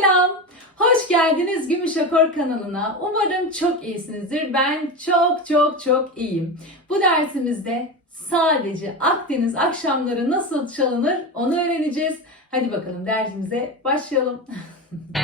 Selam. Hoş geldiniz Gümüş Akor kanalına. Umarım çok iyisinizdir. Ben çok çok çok iyiyim. Bu dersimizde sadece Akdeniz akşamları nasıl çalınır onu öğreneceğiz. Hadi bakalım dersimize başlayalım.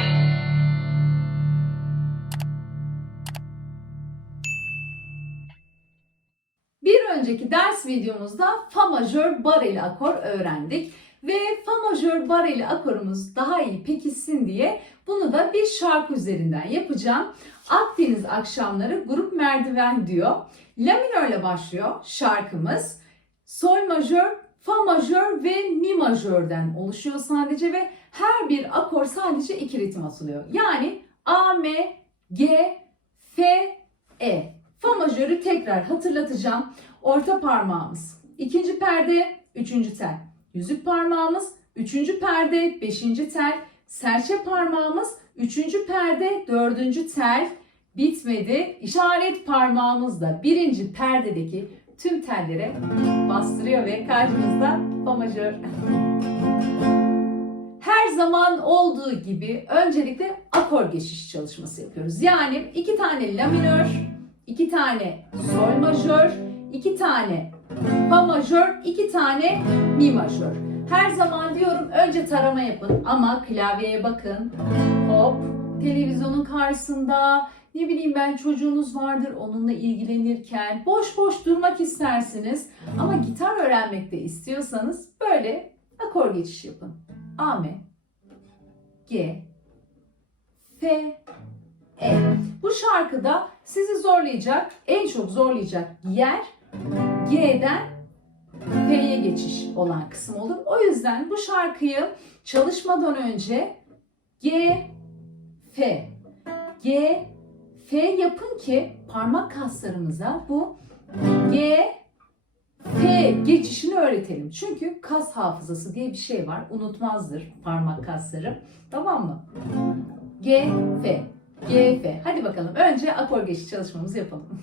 Bir önceki ders videomuzda fa majör bareli akor öğrendik. Ve fa majör bareli akorumuz daha iyi pekişsin diye bunu da bir şarkı üzerinden yapacağım. Akdeniz akşamları grup merdiven diyor. La minörle başlıyor şarkımız. Sol majör, fa majör ve mi majörden oluşuyor sadece ve her bir akor sadece iki ritim atılıyor. Yani A, M, G, F, E. Fa majörü tekrar hatırlatacağım. Orta parmağımız ikinci perde, üçüncü tel. Yüzük parmağımız üçüncü perde, beşinci tel. Serçe parmağımız üçüncü perde, dördüncü tel. Bitmedi. İşaret parmağımız da birinci perdedeki tüm tellere bastırıyor ve karşımızda fa majör. Her zaman olduğu gibi öncelikle akor geçiş çalışması yapıyoruz. Yani iki tane la minör, iki tane sol majör, iki tane fa majör, iki tane mi majör. Her zaman diyorum önce tarama yapın ama klavyeye bakın. Hop, televizyonun karşısında ne bileyim ben çocuğunuz vardır onunla ilgilenirken boş boş durmak istersiniz ama gitar öğrenmek de istiyorsanız böyle akor geçiş yapın. A, M, G, F, E. Bu şarkıda sizi zorlayacak, en çok zorlayacak yer G'den F'ye geçiş olan kısım olur. O yüzden bu şarkıyı çalışmadan önce G, F, G, F yapın ki parmak kaslarımıza bu G, F geçişini öğretelim. Çünkü kas hafızası diye bir şey var. Unutmazdır parmak kasları. Tamam mı? G, F, G, F. Hadi bakalım. Önce akor geçiş çalışmamızı yapalım.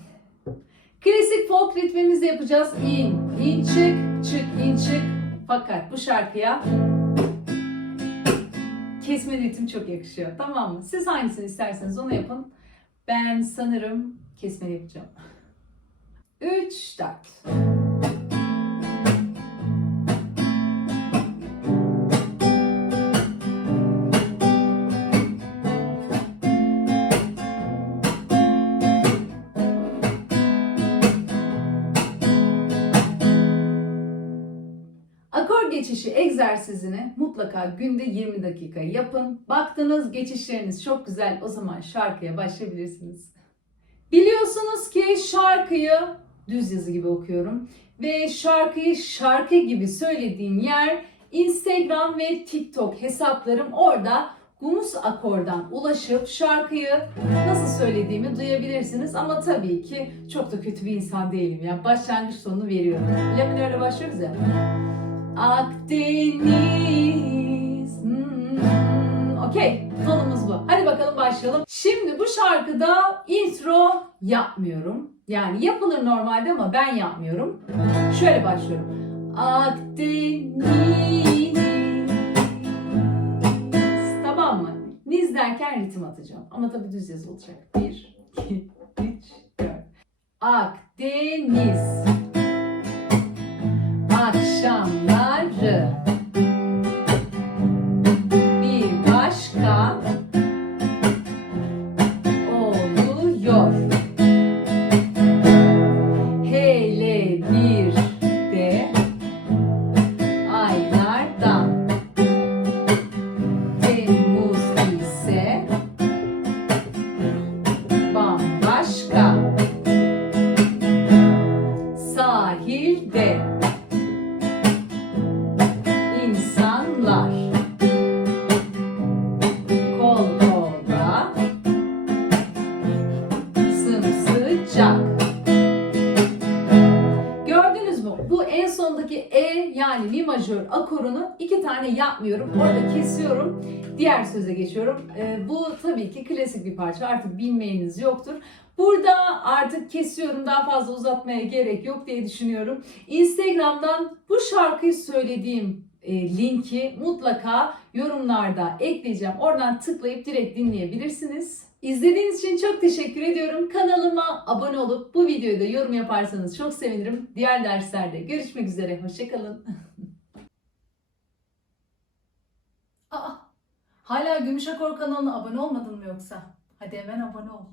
Klasik folk ritmimizle yapacağız. İn, in, çık, çık, in, çık. Fakat bu şarkıya kesme ritim çok yakışıyor. Tamam mı? Siz hangisini isterseniz onu yapın. Ben sanırım kesme yapacağım. 3, 4. geçişi egzersizini mutlaka günde 20 dakika yapın. Baktınız geçişleriniz çok güzel o zaman şarkıya başlayabilirsiniz. Biliyorsunuz ki şarkıyı düz yazı gibi okuyorum ve şarkıyı şarkı gibi söylediğim yer Instagram ve TikTok hesaplarım orada Gumus akordan ulaşıp şarkıyı nasıl söylediğimi duyabilirsiniz ama tabii ki çok da kötü bir insan değilim ya. Başlangıç sonunu veriyorum. La minörle başlıyoruz ya. Akdeniz. Hmm, Okey, tonumuz bu. Hadi bakalım başlayalım. Şimdi bu şarkıda intro yapmıyorum. Yani yapılır normalde ama ben yapmıyorum. Şöyle başlıyorum. Akdeniz. Tamam mı? Niz derken ritim atacağım. Ama tabii düz yazı olacak. 1, 2, 3, 4. Akdeniz sahilde insanlar kol kola sımsıcak Gördünüz mü? Bu en sondaki E yani mi majör akorunu iki tane yapmıyorum. Orada kesiyorum. Diğer söze geçiyorum. Ee, bu tabii ki klasik bir parça. Artık bilmeyeniz yoktur. Burada artık kesiyorum. Daha fazla uzatmaya gerek yok diye düşünüyorum. Instagram'dan bu şarkıyı söylediğim e, linki mutlaka yorumlarda ekleyeceğim. Oradan tıklayıp direkt dinleyebilirsiniz. İzlediğiniz için çok teşekkür ediyorum. Kanalıma abone olup bu videoyu da yorum yaparsanız çok sevinirim. Diğer derslerde görüşmek üzere. Hoşçakalın. Aa, hala Gümüş Akor kanalına abone olmadın mı yoksa? Hadi hemen abone ol.